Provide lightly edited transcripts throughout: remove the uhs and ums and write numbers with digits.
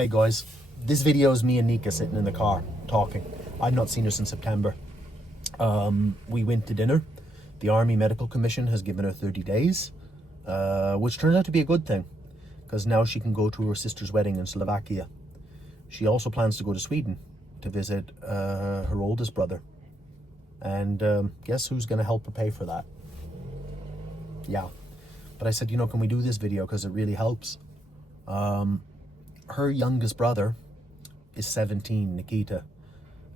Hey guys, this video is me and Nika sitting in the car talking. I've not seen her since September. We went to dinner. The Army Medical Commission has given her 30 days, which turns out to be a good thing, because now she can go to her sister's wedding in Slovakia. She also plans to go to Sweden to visit her oldest brother. And guess who's going to help her pay for that? Yeah. But I said, can we do this video because it really helps? Her youngest brother is 17, Nikita.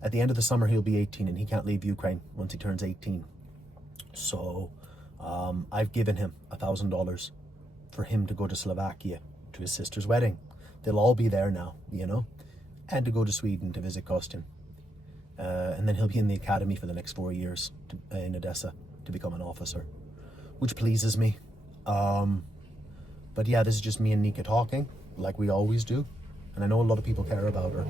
At the end of the summer, he'll be 18 and he can't leave Ukraine once he turns 18. So I've given him $1,000 for him to go to Slovakia to his sister's wedding. They'll all be there now, and to go to Sweden to visit Kostin. And then he'll be in the academy for the next 4 years in Odessa to become an officer, which pleases me. But yeah, this is just me and Nika talking like we always do. And I know a lot of people care about her.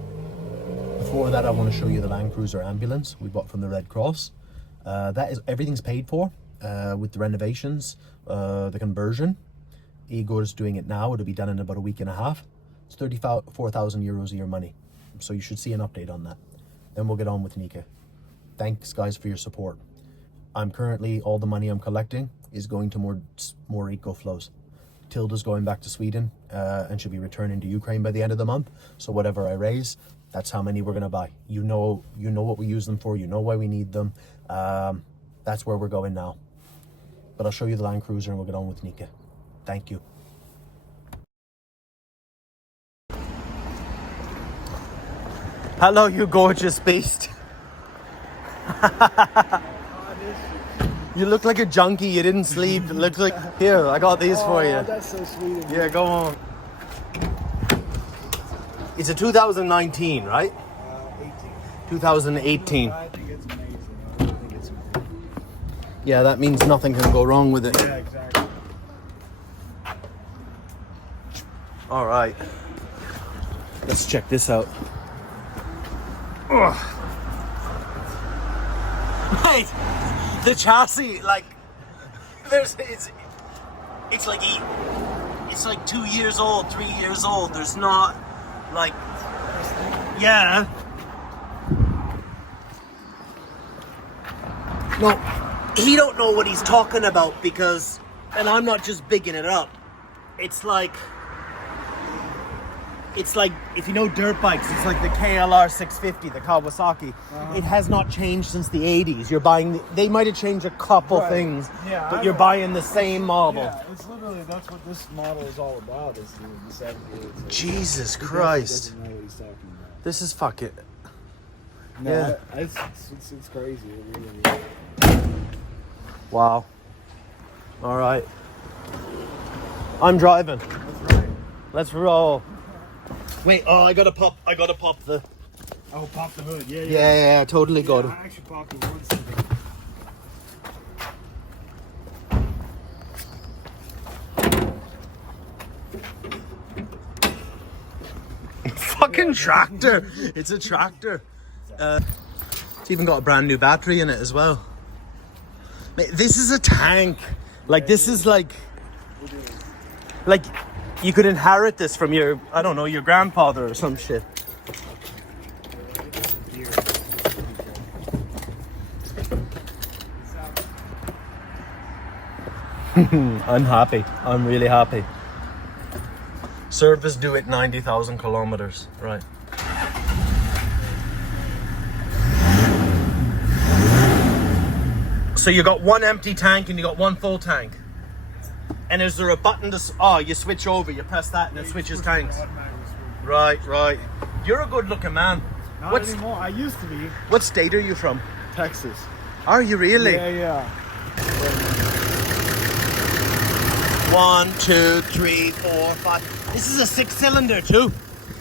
Before that, I want to show you the Land Cruiser ambulance we bought from the Red Cross. Everything's paid for with the renovations, the conversion. Igor's doing it now. It'll be done in about a week and a half. It's 34,000 euros a year money. So you should see an update on that. Then we'll get on with Nika. Thanks guys for your support. All the money I'm collecting is going to more eco flows. Tilda's going back to Sweden and she'll be returning to Ukraine by the end of the month. So whatever I raise, that's how many we're going to buy. You know what we use them for. You know why we need them. That's where we're going now. But I'll show you the Land Cruiser and we'll get on with Nika. Thank you. Hello, you gorgeous beast. You look like a junkie. You didn't sleep. It looks like... Here, I got these for you. That's so sweet of you. Yeah, go on. It's a 2019, right? 2018. I think it's amazing. I think it's amazing. Yeah, that means nothing can go wrong with it. Yeah, exactly. All right. Let's check this out. Ugh. Wait, the chassis, it's like 2 years old, 3 years old. There's not yeah. No, he don't know what he's talking about because, and I'm not just bigging it up. It's like if you know dirt bikes, it's like the KLR 650, the Kawasaki. It has not changed since the 80s. You're buying, they might have changed a couple things, but you're buying the same model. Yeah, it's literally, that's what this model is all about, is the 70s. Jesus Christ. He doesn't know what he's talking about. This is fuck it. No, Yeah. It's crazy. It really is. Wow. All right. I'm driving. That's right. Let's roll. Wait, I gotta pop the... Oh, pop the hood. Yeah, totally got it. I actually popped it once. Fucking tractor. It's a tractor. It's even got a brand new battery in it as well. Mate, this is a tank. This is like you could inherit this from your, I don't know, your grandfather or some shit. I'm happy. I'm really happy. Service due at 90,000 kilometers. Right. So you got one empty tank and you got one full tank. And is there a button to... you switch over. You press that and it switches tanks. Right. You're a good looking man. Not anymore. I used to be. What state are you from? Texas. Are you really? Yeah. 1, 2, 3, 4, 5. This is a 6-cylinder too,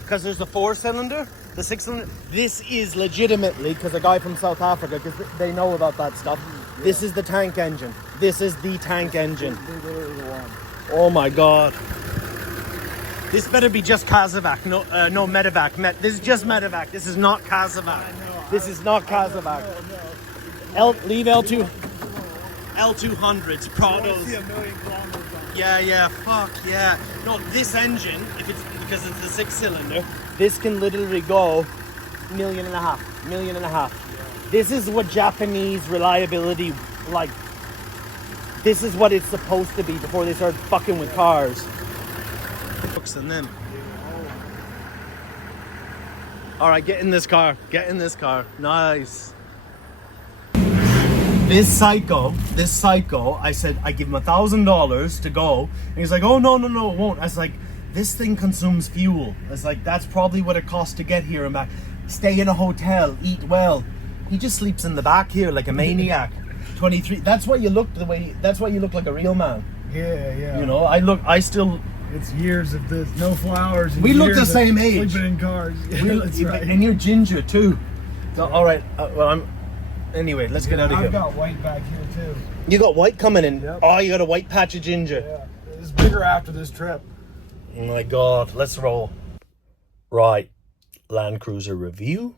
because there's a 4-cylinder. The 6-cylinder. This is legitimately, because a guy from South Africa, because they know about that stuff. Yeah. This is the tank engine. This is the tank engine. Oh my God. This better be just Kazovac. No Medevac. This is just Medevac. This is not Kazovac. This is not Kazovac. Leave L2. L200s, Prados. Yeah, fuck yeah. No, this engine, if it's because it's the 6-cylinder. This can literally go million and a half. Yeah. This is what Japanese reliability, like, this is what it's supposed to be before they start fucking with cars. Books and them. All right, get in this car. Nice. This psycho, I said, I give him $1,000 to go. And he's like, oh, no, it won't. I was like, this thing consumes fuel. I was like, that's probably what it costs to get here and back. Stay in a hotel, eat well. He just sleeps in the back here like a maniac. 23, that's why you look like a real man. Yeah. You know, it's years of this, no flowers. We look the same age. Sleeping in cars. That's right. And you're ginger too. So, all right, anyway, let's get out of here. I've got white back here too. You got white coming in? Yep. Oh, you got a white patch of ginger. Yeah, it's bigger after this trip. Oh my God, let's roll. Right, Land Cruiser review.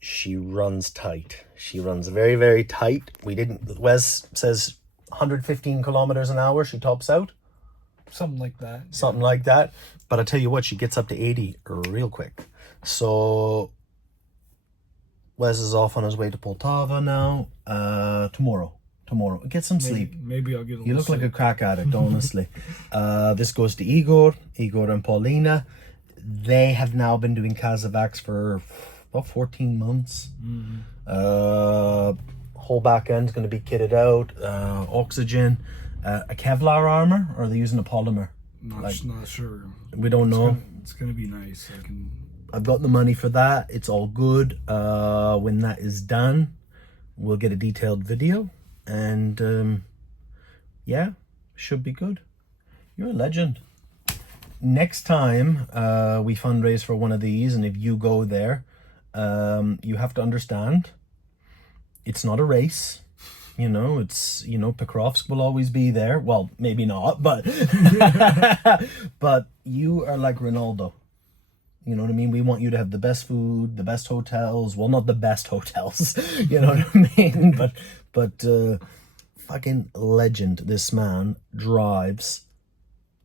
She runs tight. She runs very, very tight. Wes says 115 kilometers an hour she tops out. Something like that. Something like that. But I tell you what, she gets up to 80 real quick. So Wes is off on his way to Poltava now. Tomorrow. Get some sleep. Maybe I'll get a little You look sleep. like a crack addict, honestly. This goes to Igor and Paulina. They have now been doing Kazakhs for about 14 months. Whole back end's going to be kitted out. Oxygen. A Kevlar armor, or are they using a polymer? Not sure. We don't know. It's gonna be nice. I've got the money for that. It's all good. When that is done, we'll get a detailed video, and yeah, should be good. You're a legend. Next time we fundraise for one of these, and if you go there, you have to understand it's not a race. You know, Pokrovsk will always be there. Well, maybe not, but but you are like Ronaldo. You know what I mean? We want you to have the best food, the best hotels. Well, not the best hotels, you know what I mean? But fucking legend. This man drives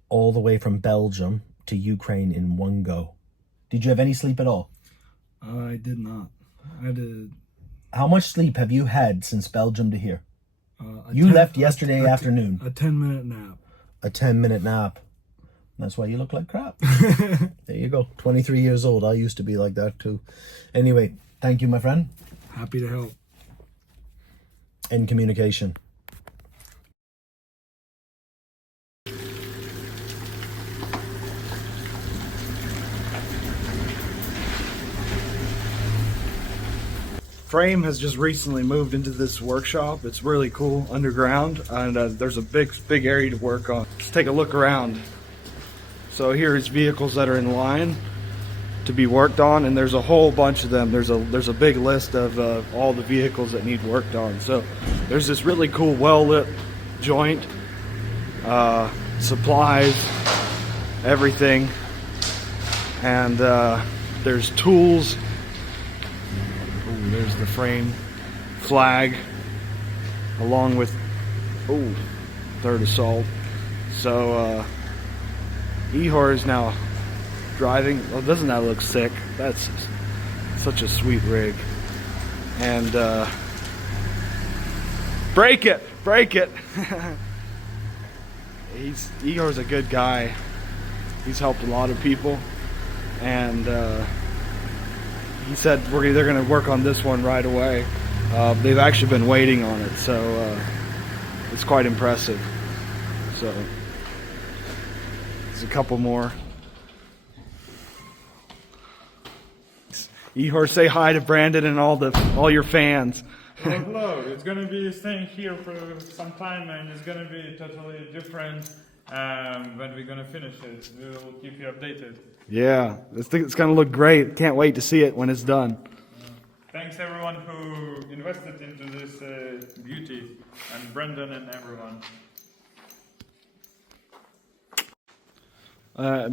all the way from Belgium to Ukraine in one go. Did you have any sleep at all? I did not. I had How much sleep have you had since Belgium to here? You left yesterday afternoon. A 10-minute nap. A 10-minute nap. That's why you look like crap. There you go. 23 years old. I used to be like that too. Anyway, thank you, my friend. Happy to help. End communication. Frame has just recently moved into this workshop. It's really cool, underground, and there's a big area to work on. Let's take a look around. So here's vehicles that are in line to be worked on, and there's a whole bunch of them. There's a big list of all the vehicles that need worked on. So there's this really cool well-lit joint, supplies, everything, and there's tools. There's the frame flag along with third assault. So Igor is now driving. Well, doesn't that look sick? That's such a sweet rig. And break it Igor's a good guy. He's helped a lot of people, and he said they're going to work on this one right away. They've actually been waiting on it, so it's quite impressive. So there's a couple more. Igor, say hi to Brandon and all your fans. Well, hello. It's going to be staying here for some time, and it's going to be totally different when we're going to finish it. We'll keep you updated. Yeah, I think it's going to look great. Can't wait to see it when it's done. Thanks everyone who invested into this beauty, and Brendan and everyone.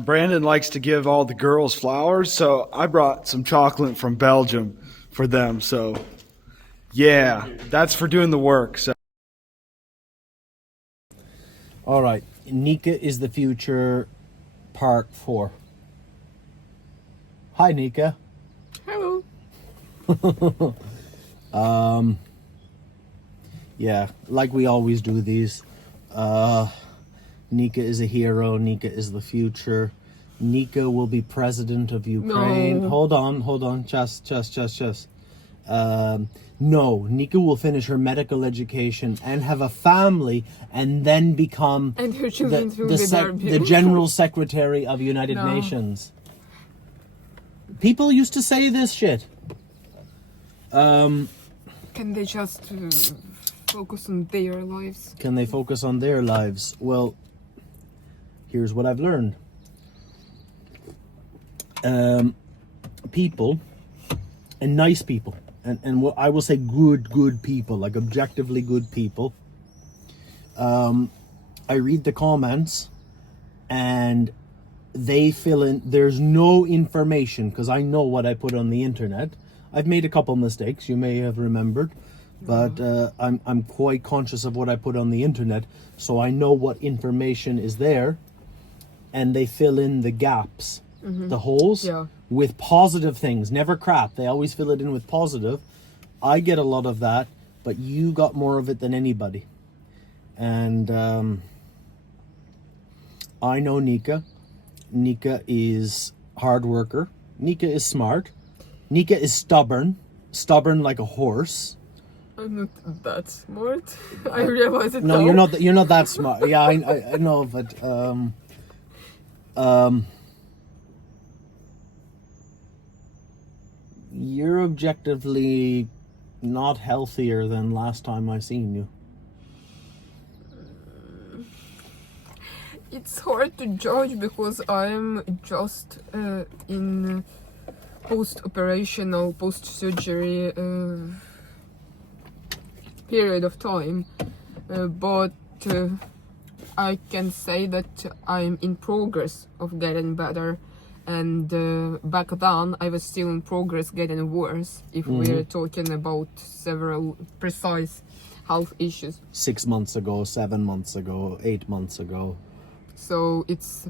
Brandon likes to give all the girls flowers, so I brought some chocolate from Belgium for them. So yeah, that's for doing the work. So All right, Nika is the future, Park 4. Hi, Nika. Hello. Yeah, like we always do these. Nika is a hero. Nika is the future. Nika will be president of Ukraine. No. Hold on. Just. No, Nika will finish her medical education and have a family and then become And her children will be there. the General Secretary of United No. Nations. People used to say this shit. Can they just focus on their lives? Can they focus on their lives? Well, here's what I've learned. People, and nice people, and what I will say good people, like objectively good people. I read the comments and they fill in, there's no information, because I know what I put on the internet. I've made a couple mistakes, you may have remembered, but I'm quite conscious of what I put on the internet, so I know what information is there, and they fill in the gaps, the holes, Yeah. with positive things, never crap. They always fill it in with positive. I get a lot of that, but you got more of it than anybody. And I know Nika. Nika is hard worker. Nika is smart. Nika is stubborn like a horse. I'm not that smart. I realize it No, now. you're not that smart. Yeah, I know, but you're objectively not healthier than last time I seen you. It's hard to judge because I'm just in post-operational, post-surgery period of time, but I can say that I'm in progress of getting better, and back then I was still in progress getting worse if we're talking about several precise health issues. 6 months ago, 7 months ago, 8 months ago. So it's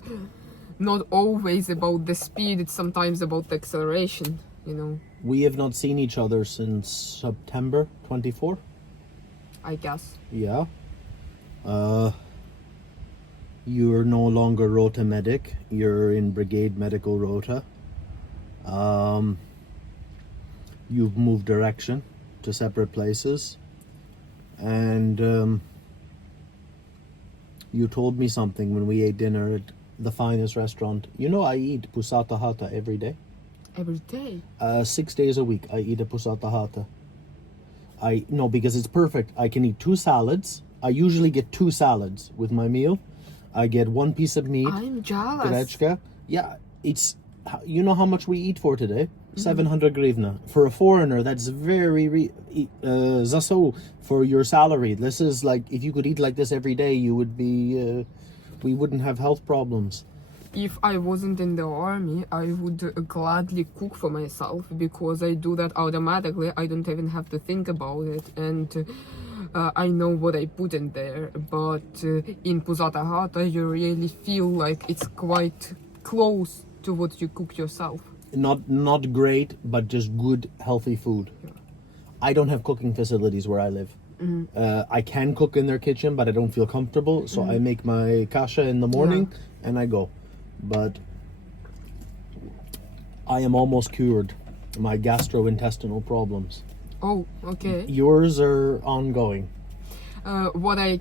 not always about the speed, it's sometimes about the acceleration, you know, We have not seen each other since September 24. I guess. Yeah. You're no longer Rota Medic. You're in Brigade Medical Rota. You've moved direction to separate places. And you told me something when we ate dinner at the finest restaurant. You know I eat pusata hata every day. Every day. 6 days a week I eat a pusata hata. No, because it's perfect. I can eat 2 salads. I usually get 2 salads with my meal. I get 1 piece of meat. I'm jealous. Grechka. Yeah, it's, you know how much we eat for today? 700 grivna. For a foreigner, that's very zaso for your salary. This is like, if you could eat like this every day, you would be, we wouldn't have health problems. If I wasn't in the army, I would gladly cook for myself because I do that automatically. I don't even have to think about it, and I know what I put in there. But in pusata hata, you really feel like it's quite close to what you cook yourself. Not great, but just good, healthy food. Yeah. I don't have cooking facilities where I live. I can cook in their kitchen, but I don't feel comfortable, so I make my kasha in the morning and I go. But I am almost cured my gastrointestinal problems. Oh, okay. Yours are ongoing. What I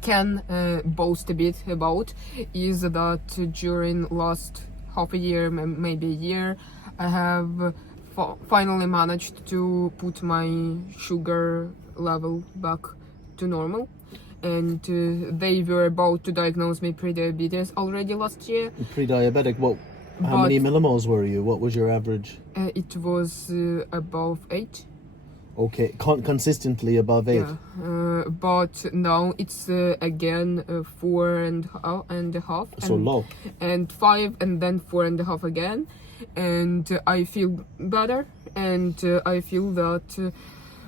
can boast a bit about is that during last half a year, maybe a year, I have finally managed to put my sugar level back to normal. And they were about to diagnose me pre-diabetes already last year. Pre-diabetic, how many millimoles were you? What was your average? It was above 8. Okay, consistently above 8. Yeah, but now it's again 4.5. So low. And 5, and then 4.5 again. And I feel better, and I feel that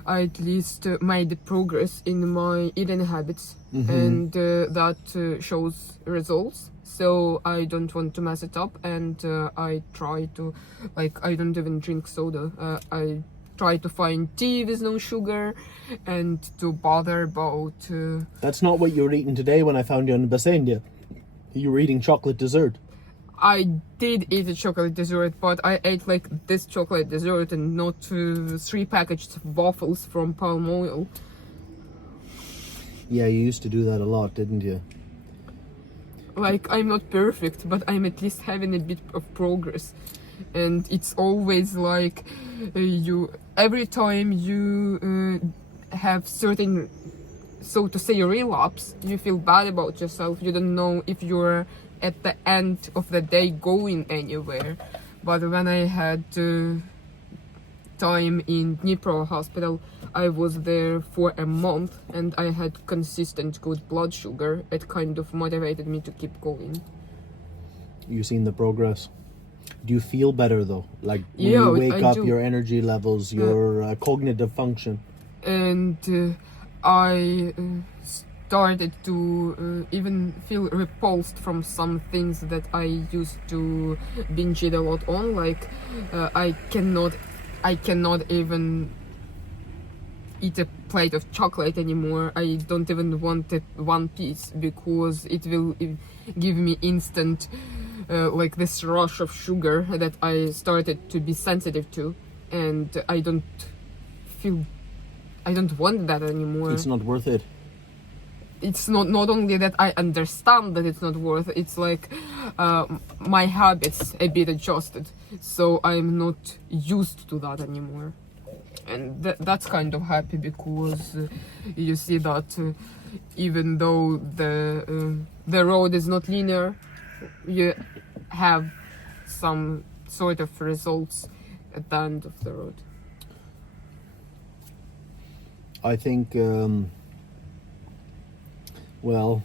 I at least made progress in my eating habits, and that shows results. So I don't want to mess it up, and I try to, like, I don't even drink soda. I try to find tea with no sugar, and to bother about. That's not what you were eating today when I found you on the bassin, yeah. You were eating chocolate dessert. I did eat a chocolate dessert, but I ate like this chocolate dessert and not 3 packets of waffles from palm oil. Yeah, you used to do that a lot, didn't you? Like, I'm not perfect, but I'm at least having a bit of progress. And it's always like every time you have certain, so to say, relapse, you feel bad about yourself. You don't know if you're at the end of the day going anywhere. But when I had time in Dnipro hospital, I was there for a month, and I had consistent good blood sugar. It kind of motivated me to keep going. You've seen the progress. Do you feel better though? Like when Yeah, you wake I up, do. your energy levels, your cognitive function. And I started to even feel repulsed from some things that I used to binge eat a lot on. Like I cannot even eat a plate of chocolate anymore. I don't even want one piece, because it will give me instant like this rush of sugar that I started to be sensitive to, and I don't want that anymore. It's not worth it. It's not only that I understand that it's not worth it, it's like my habits a bit adjusted, so I'm not used to that anymore. And that's kind of happy, because you see that even though the road is not linear, you have some sort of results at the end of the road. I think, well,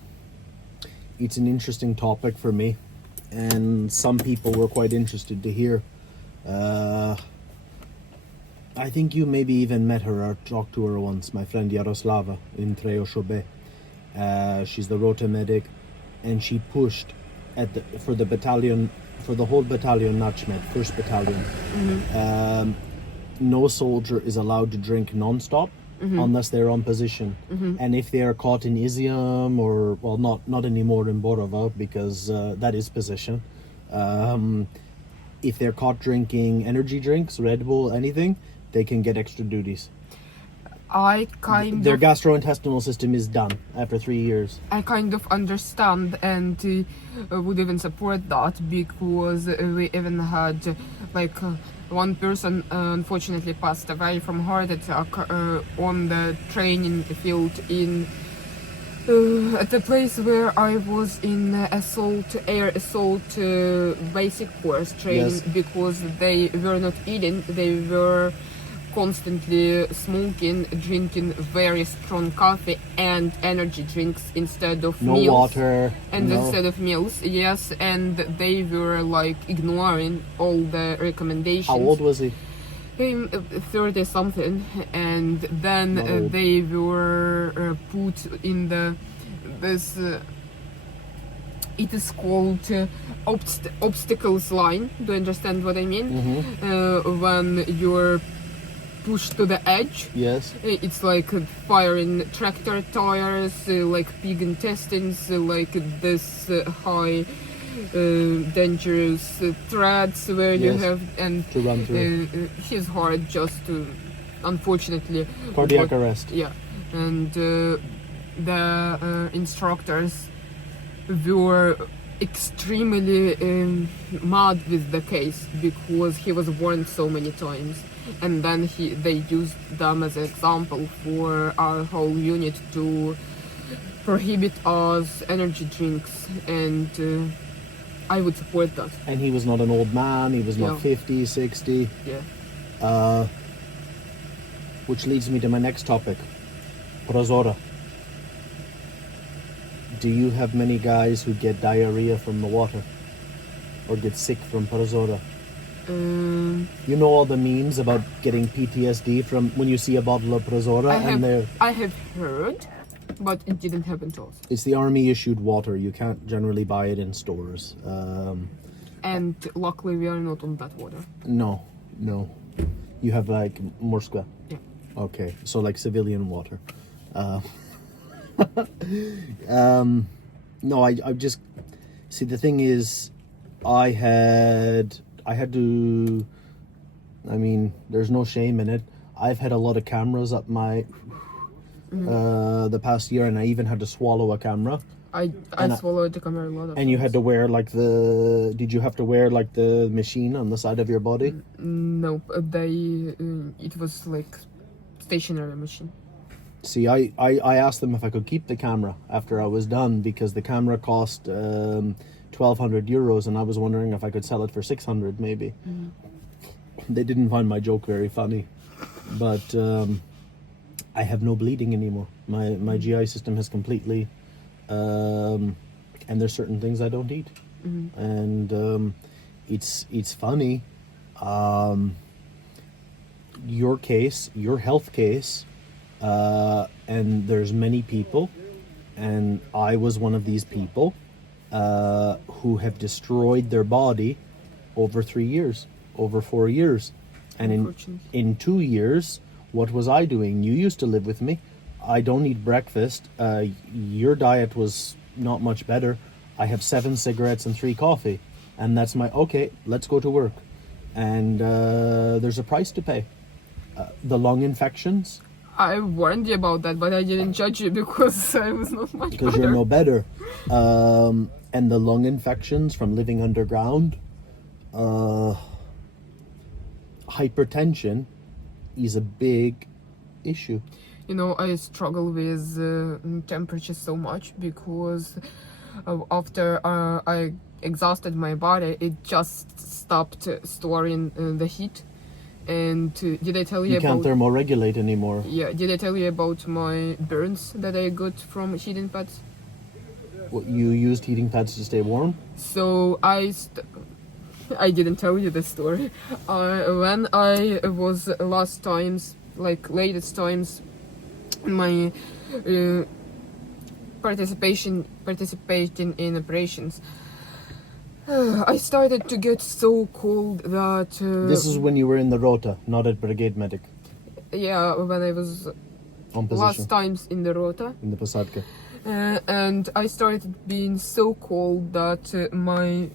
it's an interesting topic for me, and some people were quite interested to hear. I think you maybe even met her or talked to her once, my friend Yaroslava in Treoshobe. She's the rota medic, and she pushed for the battalion, for the whole battalion, Nachmed, 1st Battalion. No soldier is allowed to drink non-stop unless they're on position. And if they are caught in Izium, or, well, not anymore in Borova, because that is position. If they're caught drinking energy drinks, Red Bull, anything, they can get extra duties. Their gastrointestinal system is done after 3 years. I kind of understand and would even support that, because we even had like one person unfortunately passed away from heart attack on the training field in at the place where I was in air assault basic course training. Yes. Because they were not eating, they were constantly smoking, drinking very strong coffee and energy drinks instead of meals. No water. Instead of meals, yes, and they were like ignoring all the recommendations. How old was he? 30 something, and then they were put in this. It is called obstacles line. Do you understand what I mean? When you're pushed to the edge. Yes. It's like firing tractor tires, like pig intestines, like this high dangerous threads where you have, and to run through. His heart just unfortunately cardiac arrest. Yeah, and the instructors were extremely mad with the case, because he was warned so many times, and then they used them as an example for our whole unit to prohibit us energy drinks, and I would support that. And he was not an old man, he was not 50, 60. Yeah. Which leads me to my next topic, Prozora. Do you have many guys who get diarrhea from the water? Or get sick from Prozora? You know all the memes about getting PTSD from when you see a bottle of Prozora I have heard, but it didn't happen to us. it's the army issued water. You can't generally buy it in stores. And luckily we are not on that water. No. You have like Morska. Yeah. Okay, so like civilian water. No, I just see the thing is, I had to. I mean, there's no shame in it. I've had a lot of cameras up my the past year, and I even had to swallow a camera. I swallowed the camera a lot of And you times. had to wear like did you have to wear like the machine on the side of your body? No, it was like stationary machine. See, I asked them if I could keep the camera after I was done, because the camera cost 1,200 euros, and I was wondering if I could sell it for 600 maybe. They didn't find my joke very funny, but I have no bleeding anymore. My GI system has completely, and there's certain things I don't eat, and it's funny. Your health case. And there's many people, and I was one of these people who have destroyed their body over 3 years, over 4 years, and in 2 years, what was I doing? You used to live with me. I don't eat breakfast. Your diet was not much better. I have 7 cigarettes and 3 coffee, and that's okay. Let's go to work, and there's a price to pay. The lung infections. I warned you about that, but I didn't judge you because I was not much Because better. you're no better. And the lung infections from living underground. Hypertension is a big issue. You know, I struggle with temperature so much because after I exhausted my body, it just stopped storing the heat. And did I tell you, You can't about... thermoregulate anymore. Yeah, did I tell you about my burns that I got from heating pads? You used heating pads to stay warm? So I didn't tell you the story. When I was latest times in my participating in operations, I started to get so cold that... This is when you were in the Rota, not at Brigade Medic. Yeah, when I was On position. last times in the Rota. In the Posadka. And I started being so cold that my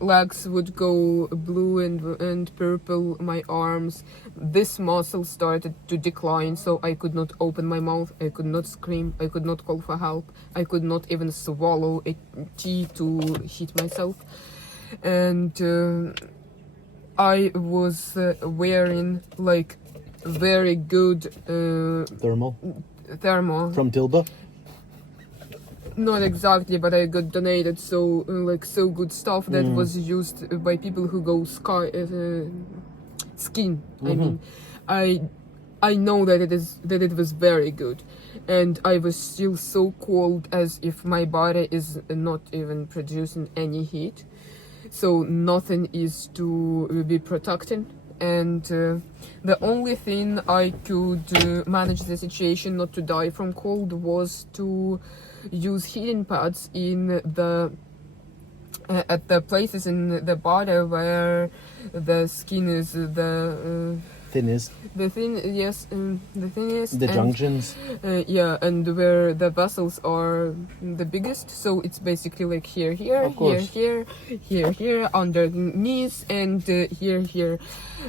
legs would go blue and purple, my arms. This muscle started to decline, so I could not open my mouth, I could not scream, I could not call for help, I could not even swallow a tea to heat myself. And I was wearing like very good Thermal. thermal. From Tilda. Not exactly, but I got donated so good stuff that was used by people who go skiing. I mean, I know that it was very good, and I was still so cold as if my body is not even producing any heat, so nothing is to be protecting. And the only thing I could manage the situation not to die from cold was to use heating pads in the at the places in the body where the skin is Thinnest. the thinnest, The and, junctions. yeah, and where the vessels are the biggest. So it's basically like here, Of course. here, under the knees, and here.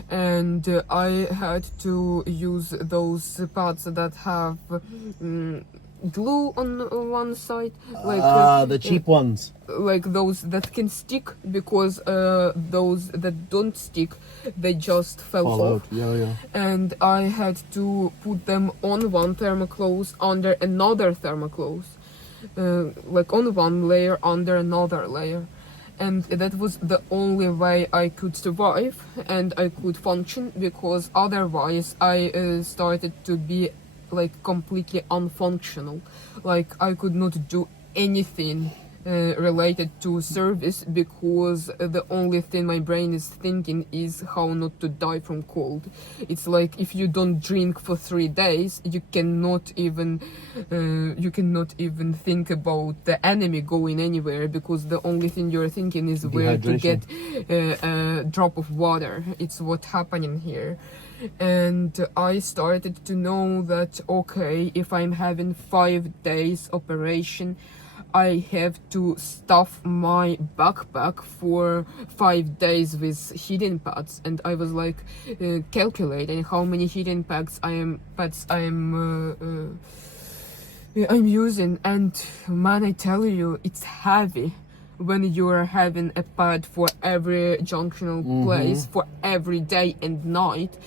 And I had to use those pads that have glue on one side, like The cheap ones. like those that can stick, because those that don't stick, they just fell Fall off. out. Yeah. And I had to put them on one thermoclose under another thermoclose, like on one layer under another layer. And that was the only way I could survive and I could function, because otherwise I started to be like completely unfunctional. Like I could not do anything related to service, because the only thing my brain is thinking is how not to die from cold. It's like if you don't drink for 3 days, you cannot even think about the enemy going anywhere, because the only thing you're thinking is where to get a drop of water. It's what's happening here. And I started to know that, okay, if I'm having 5 days operation, I have to stuff my backpack for 5 days with heating pads. And I was like calculating how many heating pads I'm using, and man, I tell you, it's heavy. When you're having a pad for every junctional place, for every day and night,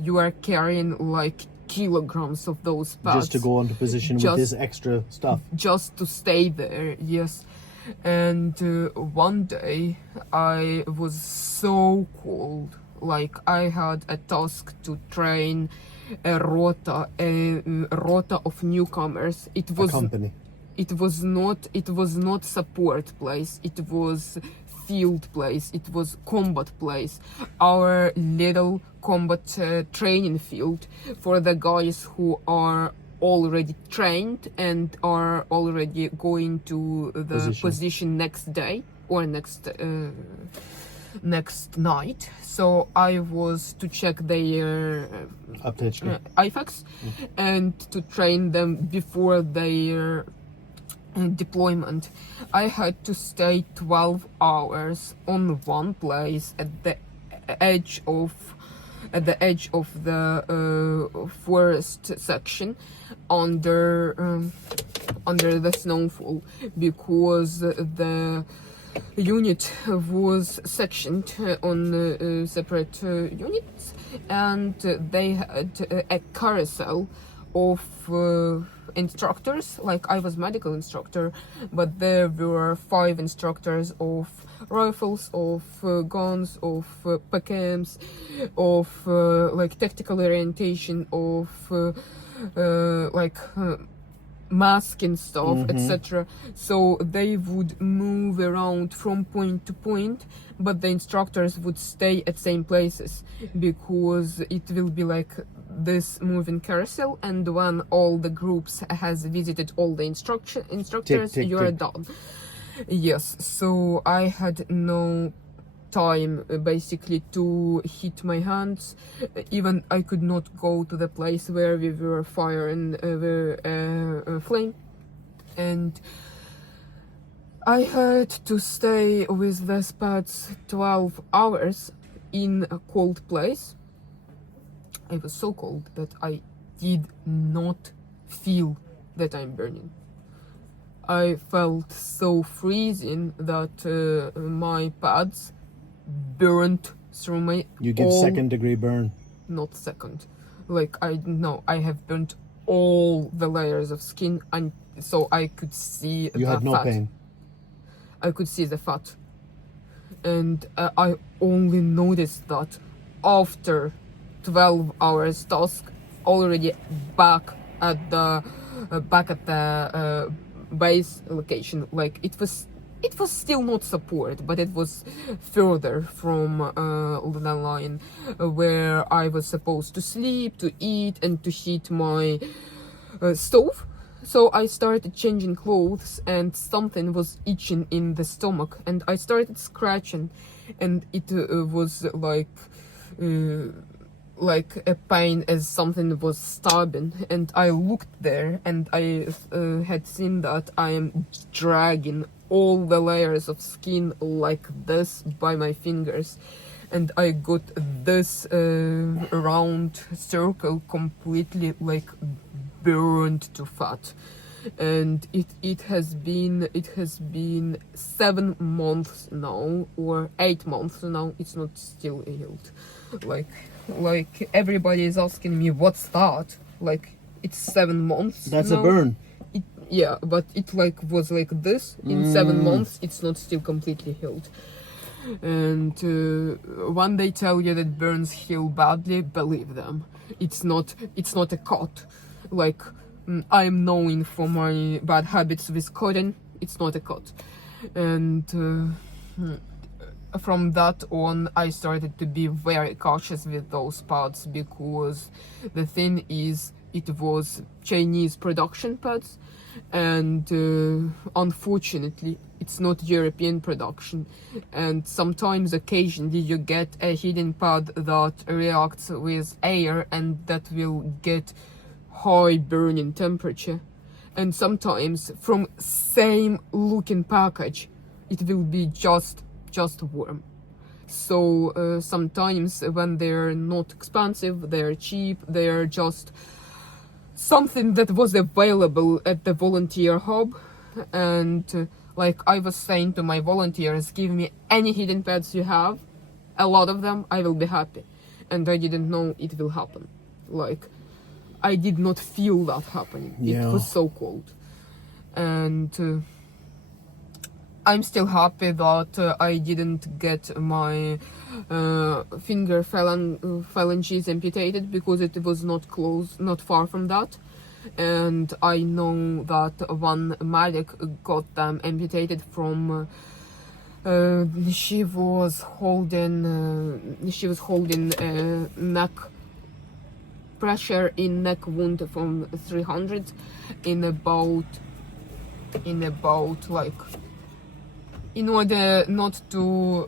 you are carrying like kilograms of those pads. Just to go into position with this extra stuff. Just to stay there, yes. And one day I was so cold. Like I had a task to train a rota of newcomers. It was a company. It was not support place. It was field place. It was combat place. Our little combat training field for the guys who are already trained and are already going to the position next day or next night. So I was to check their IFACs and to train them before their deployment. I had to stay 12 hours on one place at the edge of the forest section under the snowfall, because the unit was sectioned on separate units, and they had a carousel of instructors. Like I was medical instructor, but there were 5 instructors of rifles, of guns, of PKMs, of like tactical orientation, of mask and stuff, etc. So they would move around from point to point, but the instructors would stay at same places, because it will be like this moving carousel, and when all the groups has visited all the instructors, you are done. Yes, so I had no time basically to hit my hands. Even I could not go to the place where we were firing the flame, and I had to stay with the pads 12 hours in a cold place. I was so cold that I did not feel that I'm burning. I felt so freezing that my pads burnt through my... You get second degree burn. Not second. Like I have burnt all the layers of skin, and so I could see you had no fat. pain. I could see the fat, and I only noticed that after 12 hours task, already back at the base location. Like it was still not support, but it was further from the line where I was supposed to sleep, to eat, and to heat my stove. So I started changing clothes, and something was itching in the stomach, and I started scratching, and it was like a pain as something was stabbing. And I looked there, and I had seen that I am dragging all the layers of skin like this by my fingers, and I got this round circle completely like burned to fat. And it has been 7 months now, or 8 months now. It's not still healed. Like everybody is asking me, what's that? Like it's 7 months. That's now. a burn. Yeah, but it like was like this in 7 months. It's not still completely healed. And when they tell you that burns heal badly, believe them. It's not a cut. Like I'm known for my bad habits with cutting. It's not a cut. And from that on, I started to be very cautious with those pads, because the thing is, it was Chinese production pads, and unfortunately it's not European production, and sometimes occasionally you get a hidden pad that reacts with air and that will get high burning temperature, and sometimes from same looking package it will be just warm. So sometimes when they're not expensive, they're cheap, they're just something that was available at the volunteer hub. And like I was saying to my volunteers, give me any hidden pads you have, a lot of them, I will be happy. And I didn't know it will happen. Like, I did not feel that happening. Yeah. It was so cold. And I'm still happy that I didn't get my finger phalanges amputated, because it was not far from that. And I know that one medic got them amputated from she was holding neck pressure in neck wound from 300 in about like, in order not to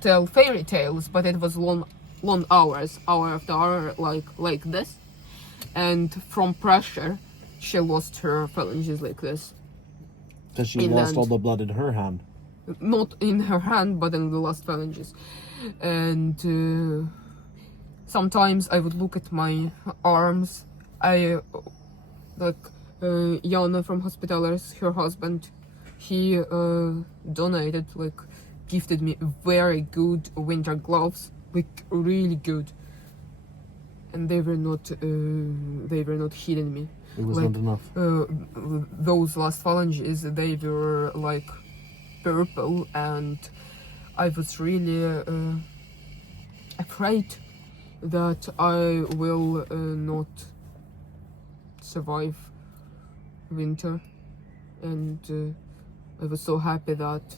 tell fairy tales, but it was long hours, hour after hour, like this. And from pressure, she lost her phalanges like this. Because she lost all the blood in her hand. Not in her hand, but in the last phalanges. And sometimes I would look at my arms. Jana from Hospitallers, her husband, he donated, gifted me very good winter gloves, really good. And they were not hitting me. It was not enough. Those last phalanges, they were purple, and I was really afraid that I will not survive winter. And I was so happy that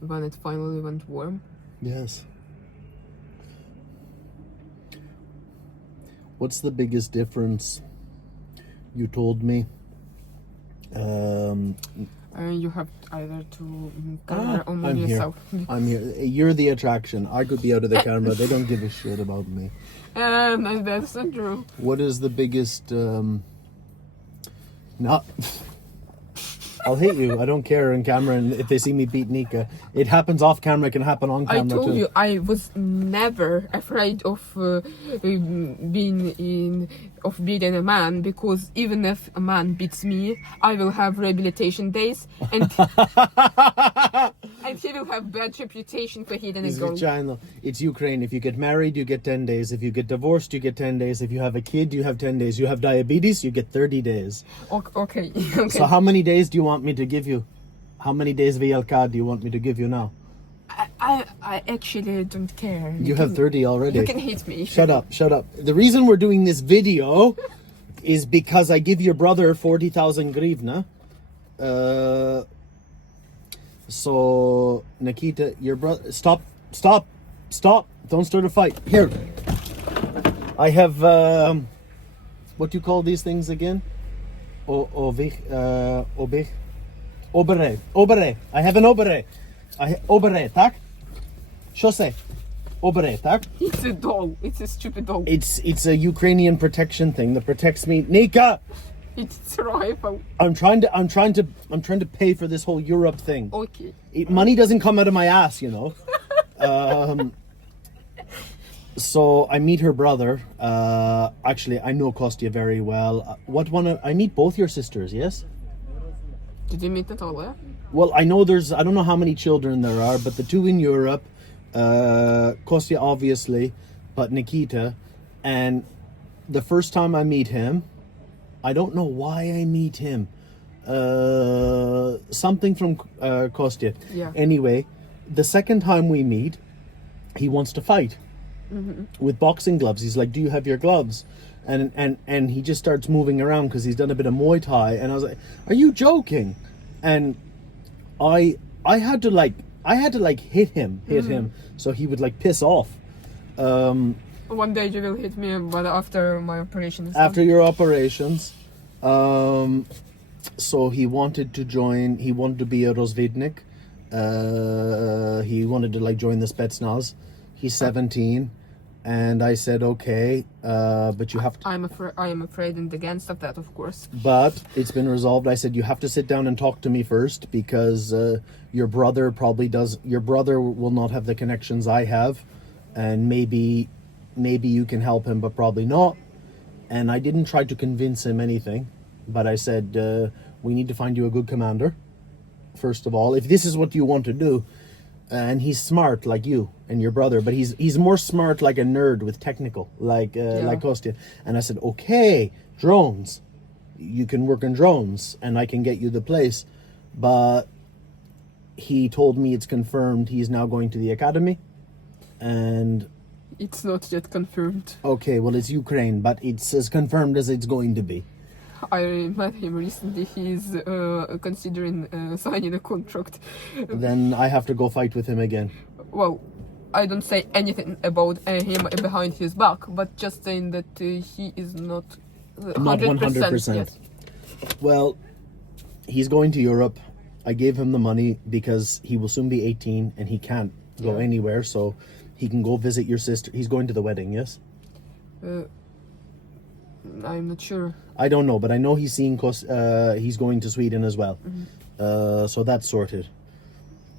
when it finally went warm. Yes. What's the biggest difference? You told me. You have either to camera or move I'm here. yourself. I'm here. You're the attraction. I could be out of the camera. They don't give a shit about me. That's not true. What is the biggest? Not. I'll hit you. I don't care on camera, and if they see me beat Nika, it happens off camera. It can happen on camera I told too. you I was never afraid of beating a man, because even if a man beats me, I will have rehabilitation days, and and he will have bad reputation for hitting a girl. China. It's Ukraine. If you get married, you get 10 days. If you get divorced, you get 10 days. If you have a kid, you have 10 days. You have diabetes, you get 30 days. Okay. So how many days do you want me to give you? How many days VLK do you want me to give you now? I actually don't care. You have 30 already. You can hit me. Shut up. The reason we're doing this video is because I give your brother 40,000 grivna. So, Nikita, your brother... Stop. Don't start a fight. Here. I have... what do you call these things again? Obere. I have an obere. Obere, tak? Що це? Obere, tak? It's a doll. It's a stupid doll. It's a Ukrainian protection thing that protects me. Nika! It's a rifle. I'm trying to pay for this whole Europe thing. Okay. Money doesn't come out of my ass, you know. So I meet her brother. Actually, I know Kostya very well. I meet both your sisters, yes? Did you meet Natalia? Well, I don't know how many children there are, but the two in Europe, Kostya obviously, but Nikita. And the first time I meet him, I don't know why I meet him. Something from Kostya. Yeah. Anyway, the second time we meet, he wants to fight. Mm-hmm. With boxing gloves. He's like, do you have your gloves? And he just starts moving around because he's done a bit of Muay Thai. And I was like, are you joking? And I had to like hit him so he would like piss off. One day you will hit me, but after my operation is After done. your operations. So he wanted to join, he wanted to be a Rozvidnik. He wanted to like join the Spetsnaz. He's 17, and I said, okay, but you have to, I am afraid and against of that, of course. but it's been resolved. I said, you have to sit down and talk to me first, because your brother will not have the connections I have, and maybe you can help him, but probably not. And I didn't try to convince him anything, but I said, we need to find you a good commander, first of all, if this is what you want to do. And he's smart like you and your brother, but he's more smart like a nerd with technical, like Kostya. And I said, okay, drones, you can work on drones and I can get you the place. But he told me it's confirmed he's now going to the academy. And It's not yet confirmed. okay, well, it's Ukraine, but it's as confirmed as it's going to be. I met him recently. He's considering signing a contract. Then I have to go fight with him again. Well, I don't say anything about him behind his back, but just saying that he is not Not 100%. Yes. Well, he's going to Europe. I gave him the money because he will soon be 18 and he can't go anywhere, so he can go visit your sister. He's going to the wedding, yes? I'm not sure. I don't know, but I know he's he's going to Sweden as well. So that's sorted.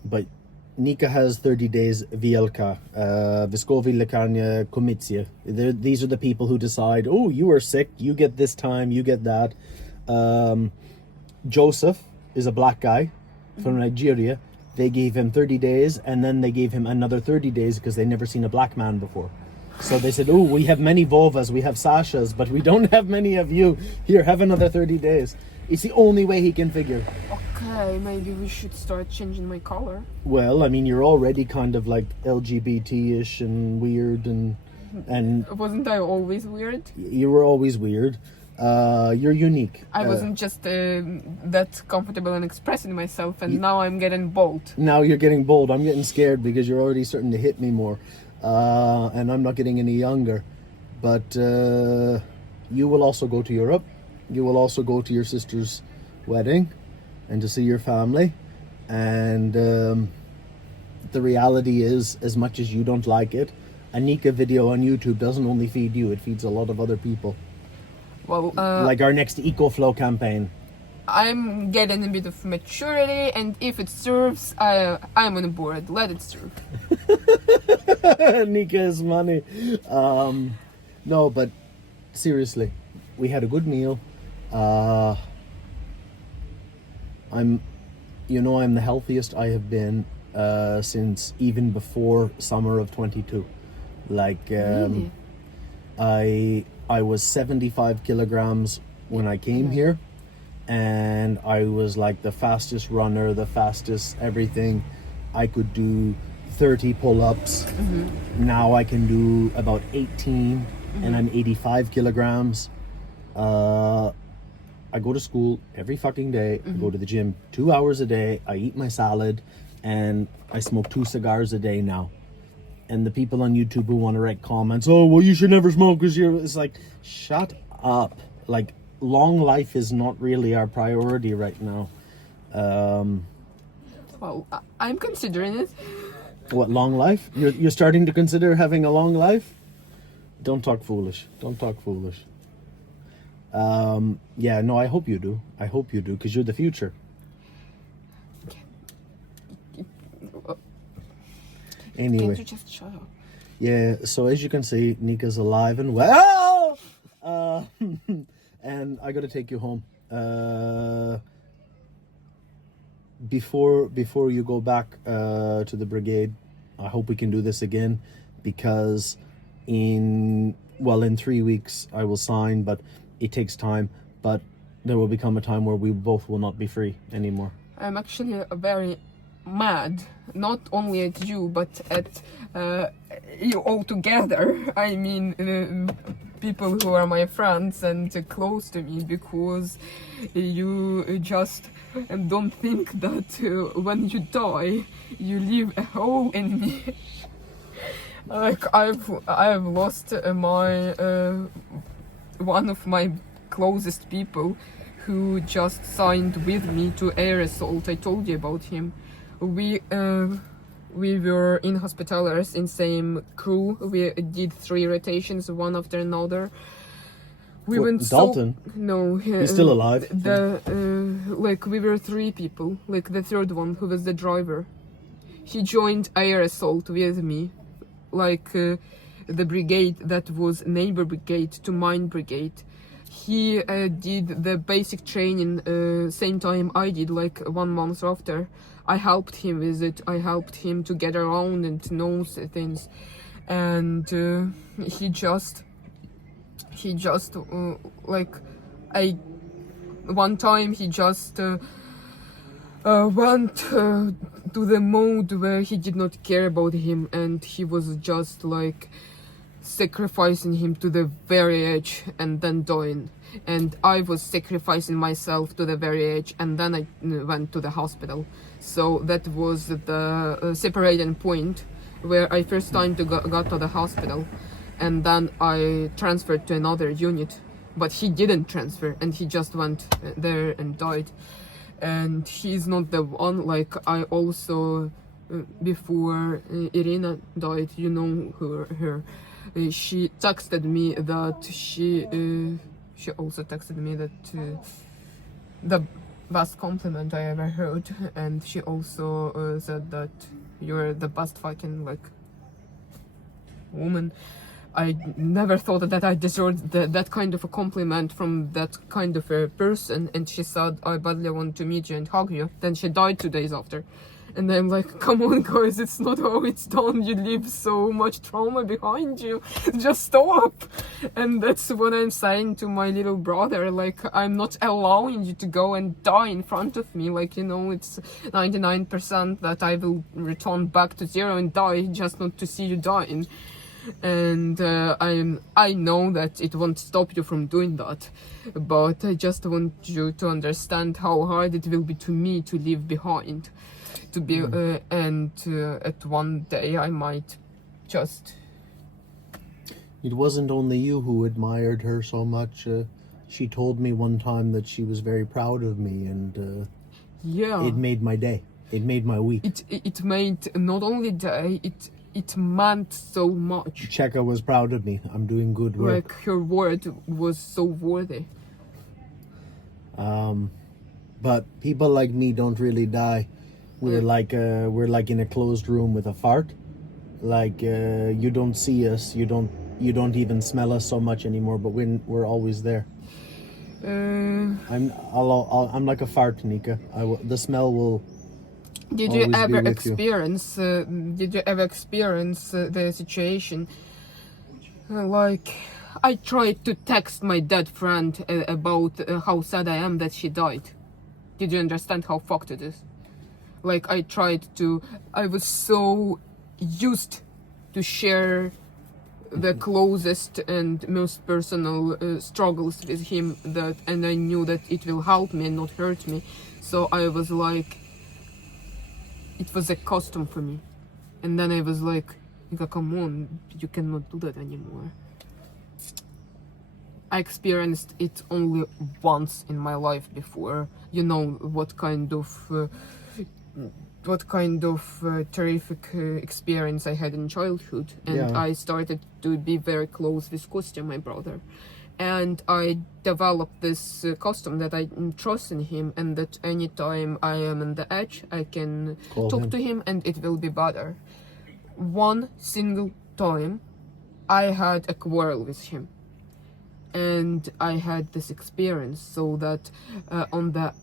But Nika has 30 days Vielka, Viskovi Lekanya Komissia. These are the people who decide, oh, you are sick, you get this time, you get that. Joseph is a black guy from Nigeria. They gave him 30 days and then they gave him another 30 days because they never seen a black man before. So they said, oh, we have many Vovas, we have Sashas, but we don't have many of you. Here, have another 30 days. It's the only way he can figure. Okay, maybe we should start changing my color. Well, I mean, you're already kind of like LGBT-ish and weird and Wasn't I always weird? you were always weird. You're unique. I wasn't just that comfortable in expressing myself, and now I'm getting bold. Now you're getting bold. I'm getting scared because you're already starting to hit me more. And I'm not getting any younger. But you will also go to Europe. You will also go to your sister's wedding and to see your family. And the reality is, as much as you don't like it, a Nika video on YouTube doesn't only feed you, it feeds a lot of other people. Well, Like our next EcoFlow campaign. I'm getting a bit of maturity, and if it serves, I'm on board. Let it serve. Nika is money. No, but seriously, we had a good meal. I'm the healthiest I have been since even before summer of 22. Like, Really? I was 75 kilograms when I came here, and I was like the fastest runner, the fastest everything. I could do 30 pull-ups. Now I can do about 18, and I'm 85 kilograms. I go to school every fucking day. I go to the gym 2 hours a day. I eat my salad, and I smoke 2 cigars a day now. And the people on YouTube who want to write comments, oh, well, you should never smoke because you're... It's like, shut up. Like, long life is not really our priority right now. Well, I'm considering it. What, long life? You're starting to consider having a long life? Don't talk foolish. Don't talk foolish. Yeah, no, I hope you do. I hope you do, because you're the future. Anyway. Can't you just shut up? Yeah, so as you can see, Nika's alive and well. And I gotta take you home. Before you go back to the brigade, I hope we can do this again, because in 3 weeks I will sign, but it takes time. But there will become a time where we both will not be free anymore. I'm actually very mad, not only at you, but at you all together. I mean, people who are my friends and close to me, because you just don't think that when you die, you leave a hole in me. Like I've lost my one of my closest people who just signed with me to air assault. I told you about him. We were in hospitalers in same crew. We did 3 rotations, one after another. We went Dalton? No, He's still alive. Like we were 3 people. Like the third one, who was the driver, he joined air assault with me. Like the brigade that was neighbor brigade to mine brigade. He did the basic training same time I did, like 1 month after. I helped him with it. I helped him to get around and to know things. And he just like one time he just went to the mode where he did not care about him, and he was just like sacrificing him to the very edge and then dying. And I was sacrificing myself to the very edge, and then I went to the hospital. So that was the separating point where I first time got to the hospital, and then I transferred to another unit. But he didn't transfer, and he just went there and died. And he's not the one. Like I also, before Irina died, you know her. She texted me that she also texted me that the best compliment I ever heard, and she also said that you're the best fucking like woman. I never thought that I deserved that kind of a compliment from that kind of a person. And she said, I badly want to meet you and hug you. Then she died 2 days after. And I'm like, come on guys, it's not how it's done. You leave so much trauma behind you. Just stop. And that's what I'm saying to my little brother. Like, I'm not allowing you to go and die in front of me. Like, you know, it's 99% that I will return back to 0 and die just not to see you dying. And I know that it won't stop you from doing that, but I just want you to understand how hard it will be to me to leave behind, to be and at one day I might just. It wasn't only you who admired her so much. She told me one time that she was very proud of me, and yeah, it made my day. It made my week. It made not only day, it meant so much. Cheka was proud of me. I'm doing good work. Like her word was so worthy. But people like me don't really die. We're like in a closed room with a fart. Like you don't see us. You don't even smell us so much anymore. But we're always there. I'm like a fart, Nika. The smell will. Did you ever experience the situation like I tried to text my dead friend about how sad I am that she died? Did you understand how fucked it is? Like I was so used to share the closest and most personal struggles with him, and I knew that it will help me and not hurt me. So I was like, it was a custom for me. And then I was like, Nika, come on, you cannot do that anymore. I experienced it only once in my life before. You know what kind of terrific experience I had in childhood. And I started to be very close with Kostya, my brother. And I developed this custom that I trust in him, and that anytime I am on the edge, I can talk to him and it will be better. One single time, I had a quarrel with him. And I had this experience, so that on the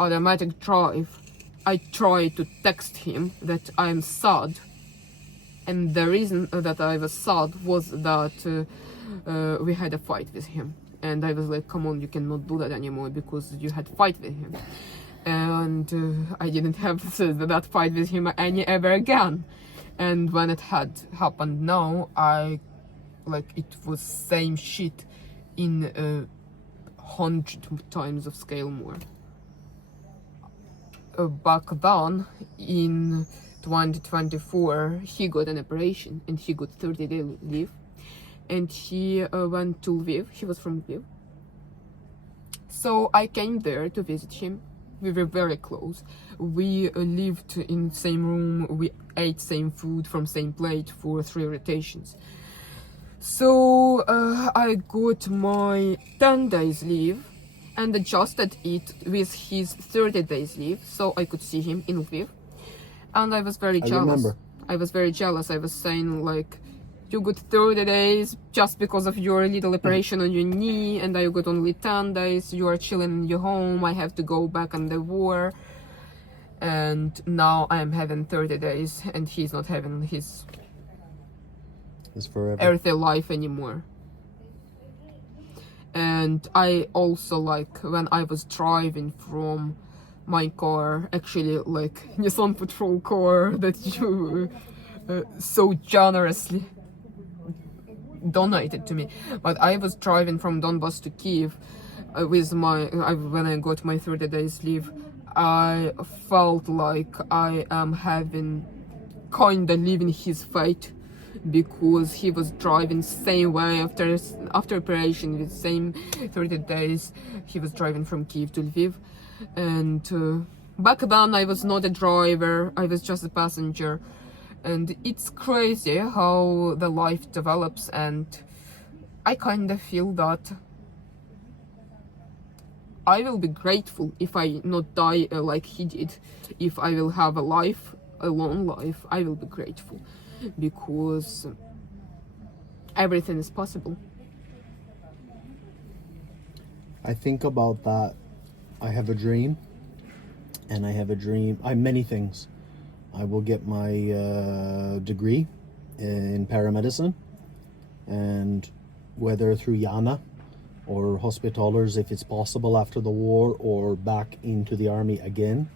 automatic drive, I tried to text him that I'm sad. And the reason that I was sad was that we had a fight with him, and I was like, come on, you cannot do that anymore because you had fight with him. and I didn't have that fight with him ever again. And when it had happened now, it was same shit in 100 times of scale more. Back then, in 2024, he got an operation and he got 30-day leave, and he went to Lviv. He was from Lviv, so I came there to visit him. We were very close. We lived in the same room. We ate same food from same plate for 3 rotations. So I got my 10 days leave and adjusted it with his 30 days leave, so I could see him in Lviv. And I was very jealous. remember. I was very jealous. I was saying, like, you got 30 days just because of your little operation on your knee, and I got only 10 days. You are chilling in your home. I have to go back on the war. And now I am having 30 days, and he's not having his It's forever. earthly life anymore. And I also, like, when I was driving from my car, actually, like, Nissan Patrol car that you so generously donated to me, but I was driving from Donbass to Kiev with when I got my 30 days leave. I felt like I am having kinda living his fate, because he was driving same way after operation with same 30 days. He was driving from Kiev to Lviv, and back then I was not a driver, I was just a passenger. And it's crazy how the life develops, and I kind of feel that I will be grateful if I not die like he did. If I will have a life, a long life, I will be grateful, because everything is possible. I think about that. I have a dream, and I have many things. I will get my degree in paramedicine, and whether through Yana or hospitalers if it's possible after the war, or back into the army again.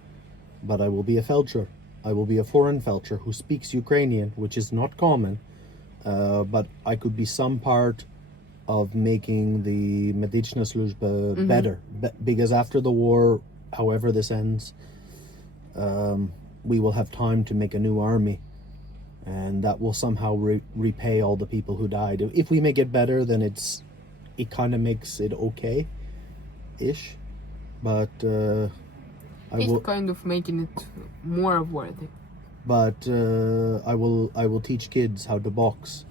But I will be a felcher. I will be a foreign felcher who speaks Ukrainian, which is not common, but I could be some part of making the Medicina Sluzhba better. Because after the war, however this ends, we will have time to make a new army, and that will somehow repay all the people who died. If we make it better, then it kind of makes it okay-ish, but It's kind of making it more worthy. But I will teach kids how to box.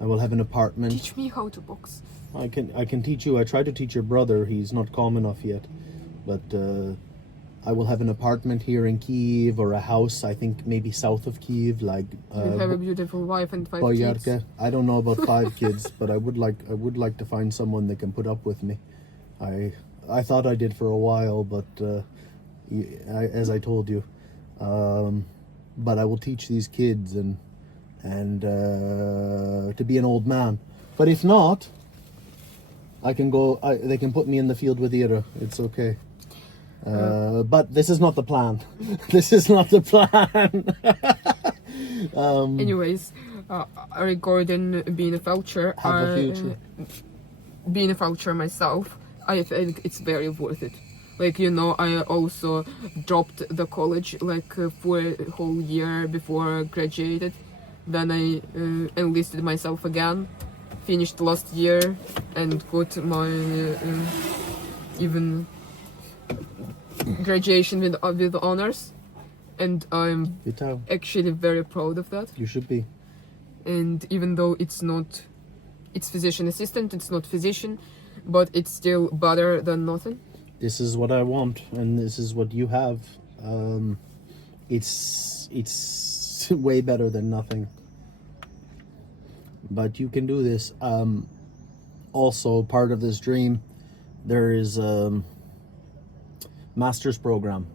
I will have an apartment. Teach me how to box. I can teach you. I tried to teach your brother. He's not calm enough yet, but I will have an apartment here in Kyiv, or a house, I think maybe south of Kyiv, like You have a beautiful wife and 5 kids. Boyarka. I don't know about 5 kids, but I would like to find someone that can put up with me. I thought I did for a while, but as I told you, but I will teach these kids and to be an old man. But if not, I can go. They can put me in the field with Ira. It's okay. But this is not the plan. This is not the plan. Anyways, regarding being a felcher, Have a future. Being a felcher myself, I think it's very worth it. Like, you know, I also dropped the college for a whole year before I graduated. Then I enlisted myself again, finished last year, and got my even graduation with honors. And I'm Vital, actually very proud of that. you should be. And even though it's physician assistant, it's not physician, but it's still better than nothing. This is what I want, and this is what you have. It's way better than nothing. But you can do this. Also, part of this dream, there is a master's program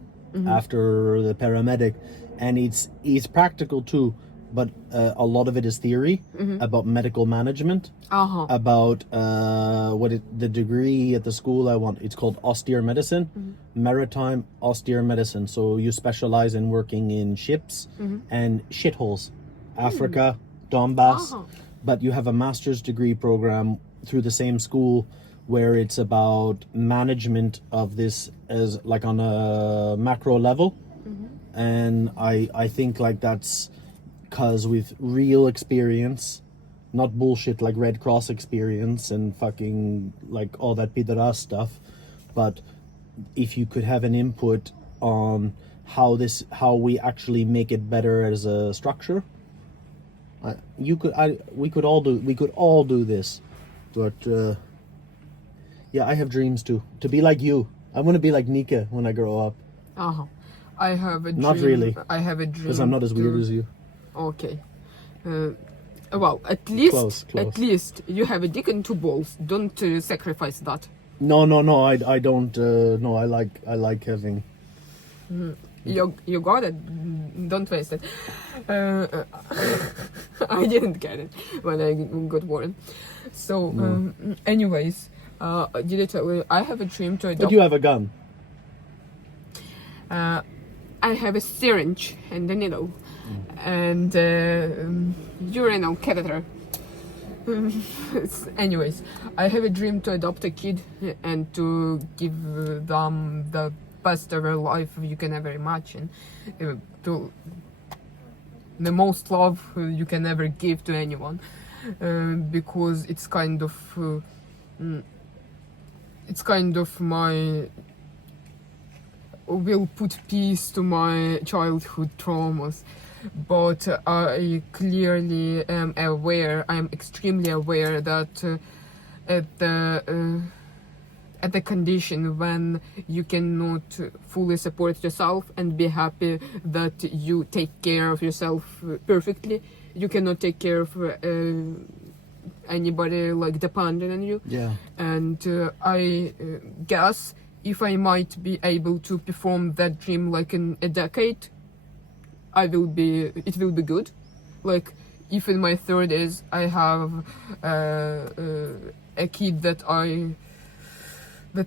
after the paramedic, and it's practical too. but a lot of it is theory about medical management, about the degree at the school I want. It's called austere medicine, maritime austere medicine. So you specialize in working in ships and shitholes, Africa, Donbass, but you have a master's degree program through the same school where it's about management of this as like on a macro level. And I think like that's because with real experience, not bullshit like Red Cross experience and fucking like all that pidara stuff, but if you could have an input on how we actually make it better as a structure, we could all do this. But yeah, I have dreams too, to be like you. I want to be like Nika when I grow up. I have a dream. Not really. I have a dream. Because I'm not as weird as you. Okay. Well, at least Close. at least you have a dick and two balls. Don't sacrifice that. No, I don't. No, I like having. You got it. Don't waste it. I didn't get it when I got born. So, anyways, did I tell you I have a dream to adopt? But you have a gun. I have a syringe and a needle and urinal catheter. Anyways, I have a dream to adopt a kid and to give them the best ever life you can ever imagine, to the most love you can ever give to anyone, because it's kind of my will put peace to my childhood traumas. But I clearly am aware, I am extremely aware that at the condition when you cannot fully support yourself and be happy that you take care of yourself perfectly, you cannot take care of anybody like dependent on you. Yeah. And I guess if I might be able to perform that dream like in a decade, it will be good. Like if in my 30s I have a kid that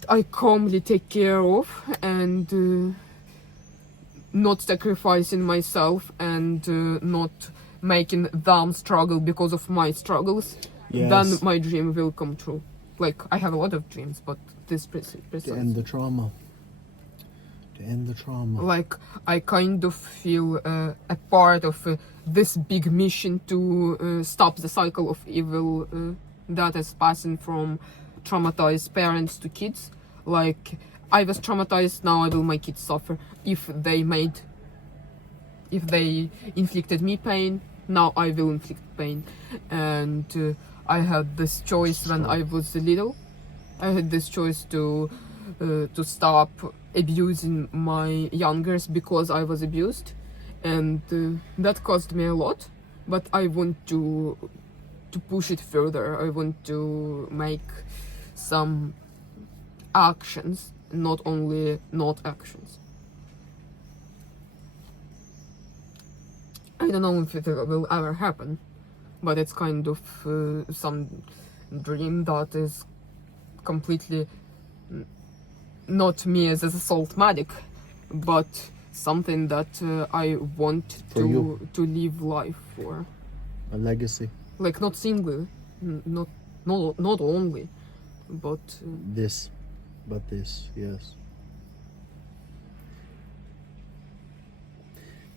I calmly take care of and not sacrificing myself and not making them struggle because of my struggles, then my dream will come true. Like I have a lot of dreams, but this precise. To end the trauma. Like I kind of feel a part of this big mission to stop the cycle of evil that is passing from traumatized parents to kids. Like I was traumatized, now I will make kids suffer. If they inflicted me pain, now I will inflict pain. And I had this choice when I was little. I had this choice to stop abusing my youngers because I was abused, and that cost me a lot. But I want to push it further. I want to make some actions, not only not actions. I don't know if it will ever happen, but it's kind of some dream that is completely not me as a salt medic, but something that I want to live life for. A legacy. Like not singly, not only, but this, yes.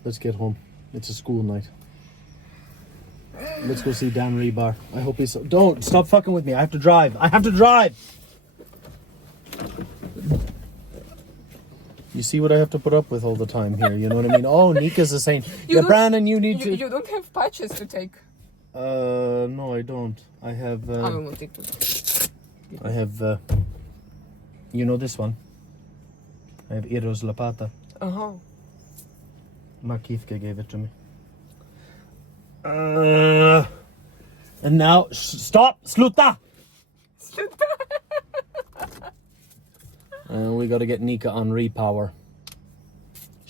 Let's get home. It's a school night. Let's go see Dan Rebar. I hope he's... Don't! Stop fucking with me. I have to drive. You see what I have to put up with all the time here, you know what I mean? Oh, Nika's a saint. Brandon, you need to... You don't have patches to take. No, I don't. I have... I will not take them. I have... you know this one? I have Eros Lapata. Markivka gave it to me. And now... Stop! Sluta! We gotta get Nika on repower.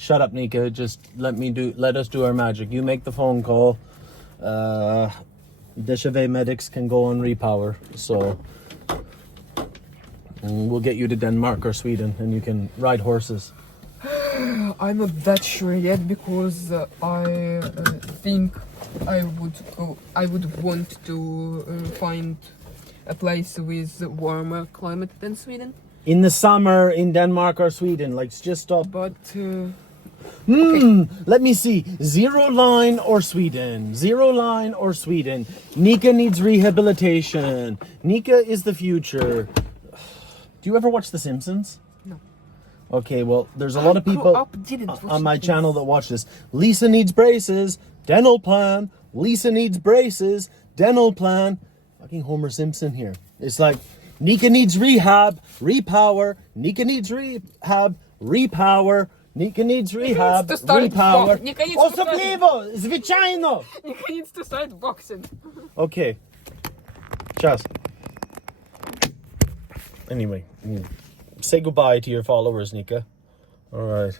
Shut up, Nika. Just let us do our magic. You make the phone call. Deshave medics can go on repower. So and we'll get you to Denmark or Sweden, and you can ride horses. I'm not that sure yet because I think I would want to find a place with warmer climate than Sweden. In the summer in Denmark or Sweden, like just stop. But Let me see. Zero line or Sweden. Zero line or Sweden. Nika needs rehabilitation. Nika is the future. Do you ever watch The Simpsons? No. Okay, well, there's a lot of people on my channel that watch this. Lisa needs braces. Dental plan. Lisa needs braces. Dental plan. Fucking Homer Simpson here. It's like, Nika needs rehab. Repower. Nika needs rehab. Repower. Nika needs rehab. Repower. Особливо! Звичайно! Nika needs to start boxing. Okay. Chas. Anyway, say goodbye to your followers, Nika. All right.